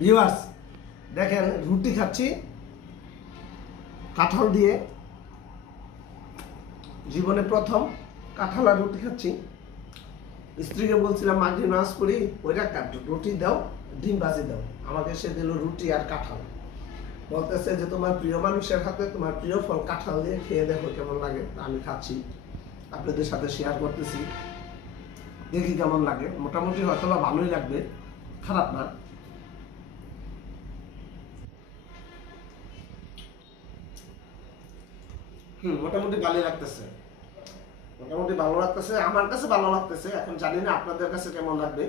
Viewers দেখেন রুটি খাচ্ছি কাঁঠাল দিয়ে, জীবনে প্রথম কাঁঠাল আর রুটি খাচ্ছি। স্ত্রীকে বলছিলাম মাগরিব নামাজ পড়ি ওইটা রুটি দাও, ডিম ভাজি দাও, আমাকে সে দিল রুটি আর কাঁঠাল। বলতেছে যে তোমার প্রিয় মানুষের হাতে তোমার প্রিয় ফল কাঁঠাল দিয়ে খেয়ে দেখো কেমন লাগে। আমি খাচ্ছি, আপনাদের সাথে শেয়ার করতেছি, দেখি কেমন লাগে। মোটামুটি হয়তো বা ভালোই লাগবে, খারাপ না। মোটামুটি ভালোই লাগতেছে, মোটামুটি ভালো লাগতেছে, আমার কাছে ভালো লাগতেছে। এখন জানি না আপনাদের কাছে কেমন লাগবে।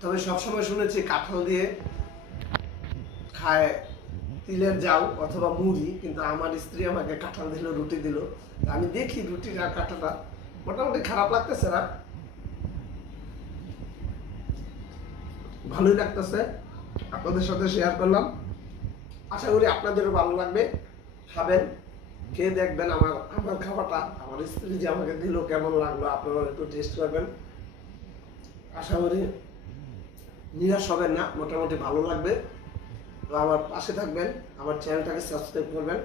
তবে সবসময় শুনেছি কাঁঠাল দিয়ে খায় তিলের জাউ অথবা মুড়ি, কিন্তু আমার স্ত্রী আমাকে কাঁঠাল দিল, রুটি দিল। আমি দেখি রুটির আর কাঁঠালটা মোটামুটি খারাপ লাগতেছে না, ভালোই লাগতেছে। আপনাদের সাথে শেয়ার করলাম, আশা করি আপনাদেরও ভালো লাগবে। খাবেন, খেয়ে দেখবেন আমার আমার খাবারটা, আমার স্ত্রী যে আমাকে দিল কেমন লাগলো, আপনারা একটু টেস্ট করবেন। আশা করি নিরাশ হবেন না, মোটামুটি ভালো লাগবে। তো আমার পাশে থাকবেন, আমার চ্যানেলটাকে সাবস্ক্রাইব করবেন,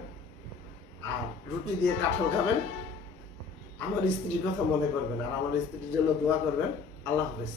আর রুটি দিয়ে কাঁঠাল খাবেন। আমার স্ত্রীর কথা মনে করবেন, আর আমার স্ত্রীর জন্য দোয়া করবেন। আল্লাহ হাফেজ।